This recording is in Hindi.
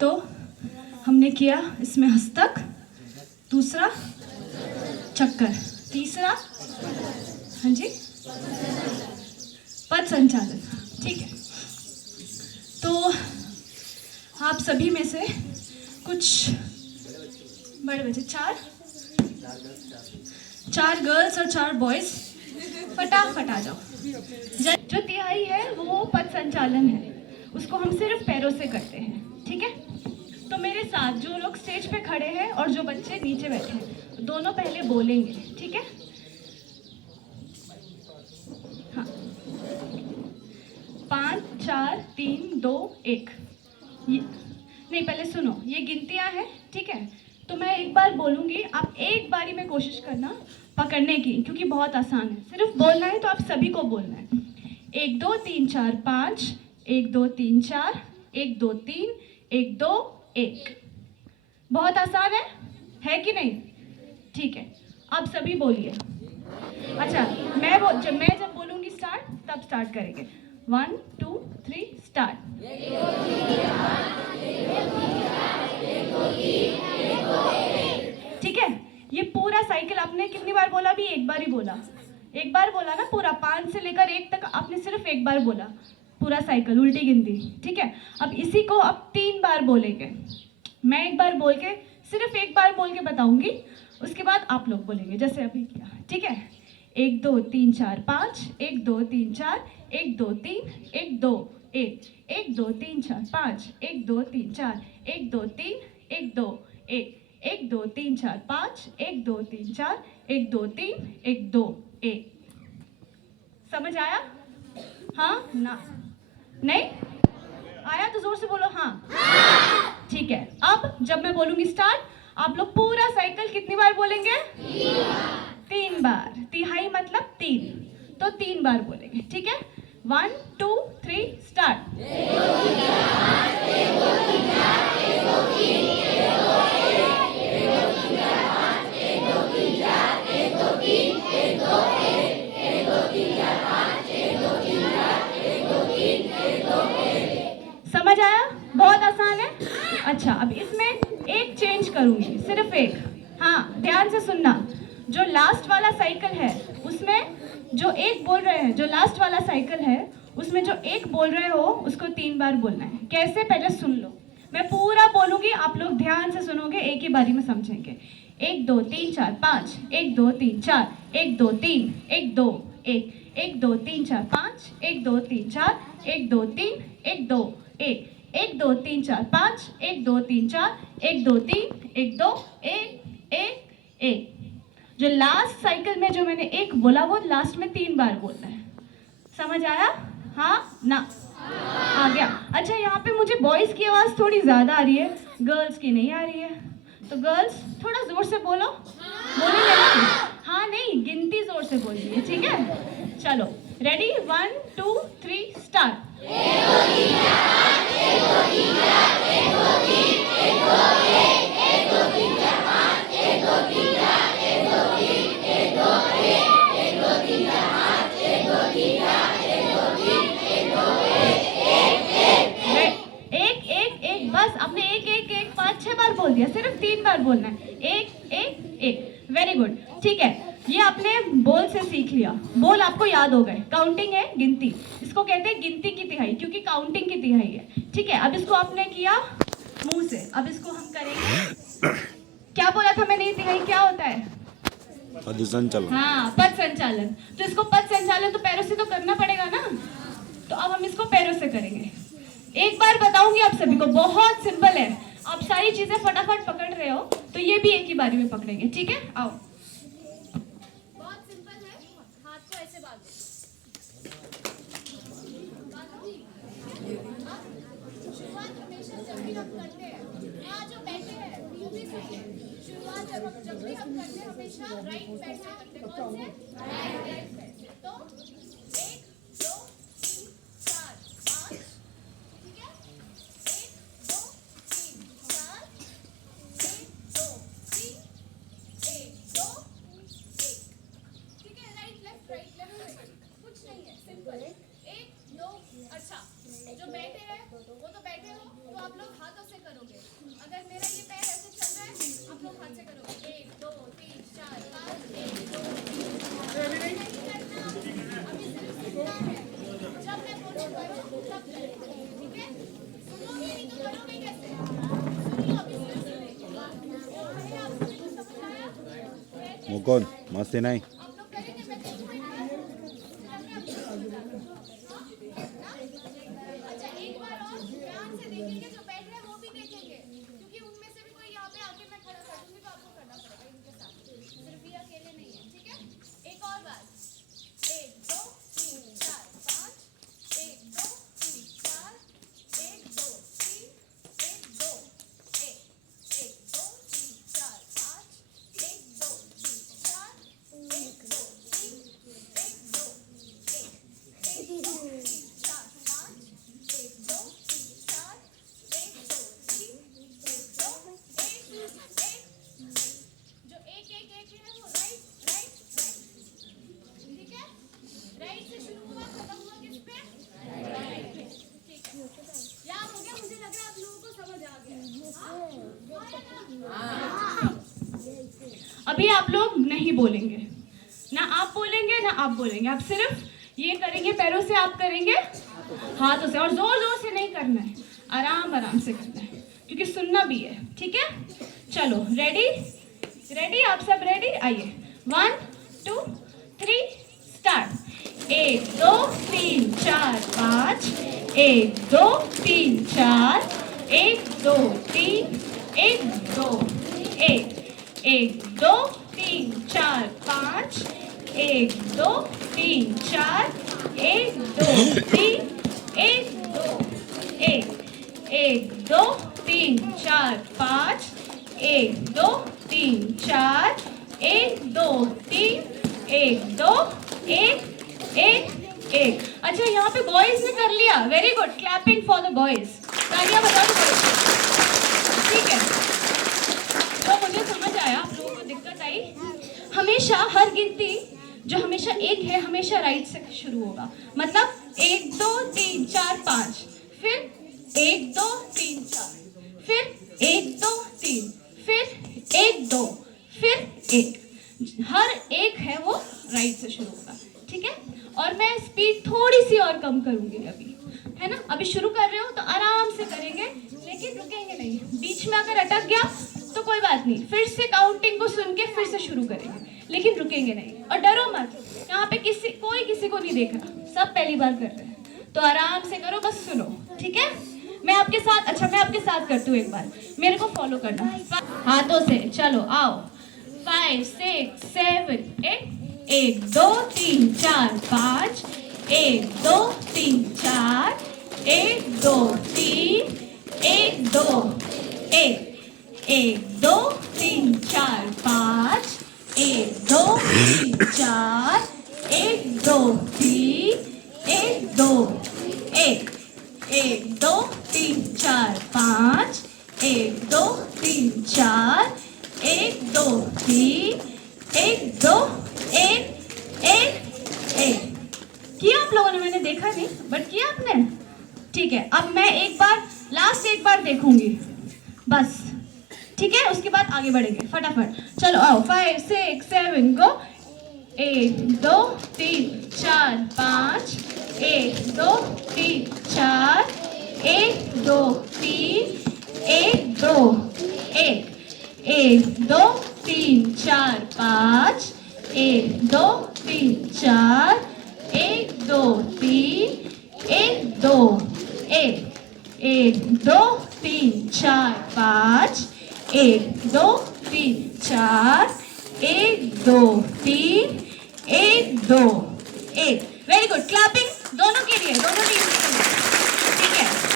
तो हमने किया इसमें हस्तक, दूसरा चक्कर, तीसरा हाँ जी पद संचालन। ठीक है, तो आप सभी में से कुछ बड़े बच्चे, चार गर्ल्स और 4 बॉयज, फटाफट आ जाओ। जो तिहाई है वो पद संचालन है, उसको हम सिर्फ पैरों से करते हैं। ठीक है, तो मेरे साथ जो लोग स्टेज पे खड़े हैं और जो बच्चे नीचे बैठे हैं, दोनों पहले बोलेंगे। ठीक है, हाँ, 5 4 3 2 1। नहीं, पहले सुनो, ये गिनतियाँ हैं। ठीक है, तो मैं एक बार बोलूँगी, आप एक बारी में कोशिश करना पकड़ने की, क्योंकि बहुत आसान है। सिर्फ बोलना है, तो आप सभी को बोलना है। 1 2 3 4 5, 1 2 3 4, 1 2 3, 1 2 1। बहुत आसान है कि नहीं? ठीक है, आप सभी बोलिए। अच्छा, मैं जब बोलूँगी स्टार्ट, तब स्टार्ट करेंगे। 1 2 3 स्टार्ट। ठीक है, ये पूरा साइकिल आपने कितनी बार बोला? अभी एक बार ही बोला, एक बार बोला ना पूरा। 5 से लेकर 1 तक आपने सिर्फ एक बार बोला, पूरा साइकिल उल्टी गिनती। ठीक है, अब इसी को अब 3 बार बोलेंगे। मैं एक बार बोल के, सिर्फ एक बार बोल के बताऊंगी, उसके बाद आप लोग बोलेंगे जैसे अभी किया। ठीक है, 1 2 3 4 5, 1 2 3 4, 1 2 3, 1 2 1, 1 2 3 4 5, 1 2 3 4, 1 2 3, 1 2 1, 1 2 3 4 5, 1 2 3 4, 1 2 3, 1 2 1। समझ आया? हाँ ना? नहीं आया तो जोर से बोलो हाँ। ठीक है, अब जब मैं बोलूंगी स्टार्ट, आप लोग पूरा साइकिल कितनी बार बोलेंगे? 3 बार। तिहाई मतलब 3, तो 3 बार बोलेंगे। ठीक है, 1 2 3 स्टार्ट। समझ आया? बहुत आसान है। अच्छा, अब इसमें एक चेंज करूंगी, सिर्फ एक। हाँ, ध्यान से सुनना। जो लास्ट वाला साइकिल है, उसमें जो एक बोल रहे हैं, जो लास्ट वाला साइकिल है, उसमें जो एक बोल रहे हो, उसको 3 बार बोलना है। कैसे? पहले सुन लो, मैं पूरा बोलूंगी, आप लोग ध्यान से सुनोगे, एक ही बारी में समझेंगे। 1 2 3 4 5, 1 2 3 4, 1 2 3, 1 2 1, 1 2 3 4 5, 1 2 3 4, 1 2 3, 1 2 1, 1 2 3 4 5, 1 2 3 4, 1 2 3, 1 2 1 1 1। जो लास्ट साइकिल में जो मैंने एक बोला, वो लास्ट में 3 बार बोलना है। समझ आया? हाँ ना? आ गया। अच्छा, यहाँ पे मुझे बॉयज की आवाज थोड़ी ज्यादा आ रही है, गर्ल्स की नहीं आ रही है। तो गर्ल्स थोड़ा जोर से बोलो। बोलेंगे ना? हाँ नहीं, गिनती जोर से बोलिए। ठीक है, चलो रेडी, 1 2 3 स्टार्ट। एक बस, आपने एक एक एक 5 6 बार बोल दिया, सिर्फ 3 बार बोलना है। 1 1 1। Very good. ठीक है, ये आपने बोल से सीख लिया, बोल आपको याद हो गए। काउंटिंग है, गिनती, इसको कहते हैं गिनती की तिहाई, क्योंकि काउंटिंग की तिहाई है। ठीक है, अब इसको आपने किया मुंह से, अब इसको हम करेंगे। क्या बोला था मैंने? तिहाई क्या होता है? पद संचालन। हाँ, पद संचालन। तो इसको पद संचालन तो पैरों से तो करना पड़ेगा ना, तो अब हम इसको पैरों से करेंगे। एक बार बताऊंगी आप सभी को, बहुत सिंपल है। आप सारी चीजें फटाफट पकड़ रहे हो, तो ये भी एक ही बारी में पकड़ेंगे। ठीक है, आओ। बहुत सिंपल है, हाथ को ऐसे बांधो। शुरुआत हमेशा जब भी हम करते हैं, हाँ जो बैठे हैं वो भी सीखे। शुरुआत जब भी हम करते हैं, हमेशा राइट पैर से करते हैं। कौन से? राइट पैर से। तो 1 2 3 4 5, ठीक है, 1 2 3 4, 1 2 3, 1 2 1। ठीक है, राइट लेफ्ट कुछ नहीं है, सिंपल। 1 2। अच्छा, जो बैठे हैं वो तो बैठे हो, तो आप लोग हाथों से करोगे। मुकुंद मस्ती नहीं अच्छा एक बार और ध्यान से देखेंगे, जो बैठ रहे हैं वो भी देखेंगे, क्योंकि उनमें से भी कोई यहाँ पे आके मैं खड़ा कर दूंगी तो आपको करना पड़ेगा इनके साथ, सिर्फ ये अकेले नहीं है, ठीक है। एक और बार, 1 2 3 4 5, 1 2 3 4, 1 2 3 1 2 1 1 2 3 4 5, 1 2 3 4, 1 2 3 1 2 1 1 2 3 4 5, 1 2 3 4 1 2 3 1 2 1 1 जो एक एक एक है वो राइट राइट राइट, ठीक है। राइट से शुरू हुआ, खत्म हुआ किस पे? राइट, ठीक है। याद हो गया? मुझे लग रहा है आप लोगों को समझ आ गया। हाँ? अभी आप लोग नहीं बोलेंगे, ना आप बोलेंगे ना आप बोलेंगे, आप सिर्फ ये करेंगे, पैरों से आप करेंगे, हाथों से, और जोर जोर से नहीं करना है, आराम आराम से करना है, क्योंकि सुनना भी है, ठीक है। चलो रेडी रेडी, आप सब रेडी? आइए, 1 2 3 स्टार्ट। 1 2 3 4 5, 1 2 3 4, 1 2 3 1 2 1 1 2 3 4 5, 1 2 3 4, 1 2 3 1 2 1 1 2 3 4 5, 1 2 3 4, 1 2 3 1 2 1 1 1। अच्छा यहाँ पे बॉयज ने कर लिया, very good, clapping for the boys, तालियां बजा दो boys को। ठीक है, तो मुझे समझ आया, आप लोगों को दिक्कत आई। हमेशा हर गिनती जो हमेशा एक है, हमेशा राइट से शुरू होगा, मतलब 1 2 3 4 5, फिर 1 2 3 4, फिर 1 2 3, फिर 1 2, फिर 1, हर एक है वो राइट से शुरू होगा, ठीक है। और मैं स्पीड थोड़ी सी और कम करूंगी अभी, है ना। अभी शुरू कर रहे हो तो आराम से करेंगे, लेकिन रुकेंगे नहीं। बीच में अगर अटक गया तो कोई बात नहीं, फिर से काउंटिंग को सुन के फिर से शुरू करेंगे, लेकिन रुकेंगे नहीं। और डरो मत, यहाँ पे कोई किसी को नहीं देख रहा, सब पहली बार कर रहे हैं, तो आराम से करो, बस सुनो, ठीक है। मैं आपके साथ करती हूँ, एक बार मेरे को फॉलो करना हाथों से। चलो आओ, 5 6 7 8, 1 2 3 4 5, 1 2 3 4, 1 2 3 1 2 1 1 2 3 4 5, 1 2 3 4, 1 2 3 1 2 1 1 2 3 4 5, 1 2 3 4, 1 2 3 1 2 1 1 1। किया आप लोगों ने? मैंने देखा नहीं, बट किया आपने, ठीक है। अब मैं एक बार देखूंगी बस, ठीक है, उसके बाद आगे बढ़ेंगे फटाफट। चलो आओ, 5 6 7 गो। 1 2 3 4 5, 1 2 3 4, 1 2 3 1 2 1 1 2 3 4 5, 1 2 3 4, 1 2 3 1 2 1 1 2 3 4 5, 1 2 3 4, 1 2 3 1 2 1। वेरी गुड, क्लैपिंग दोनों के लिए, दोनों टीम।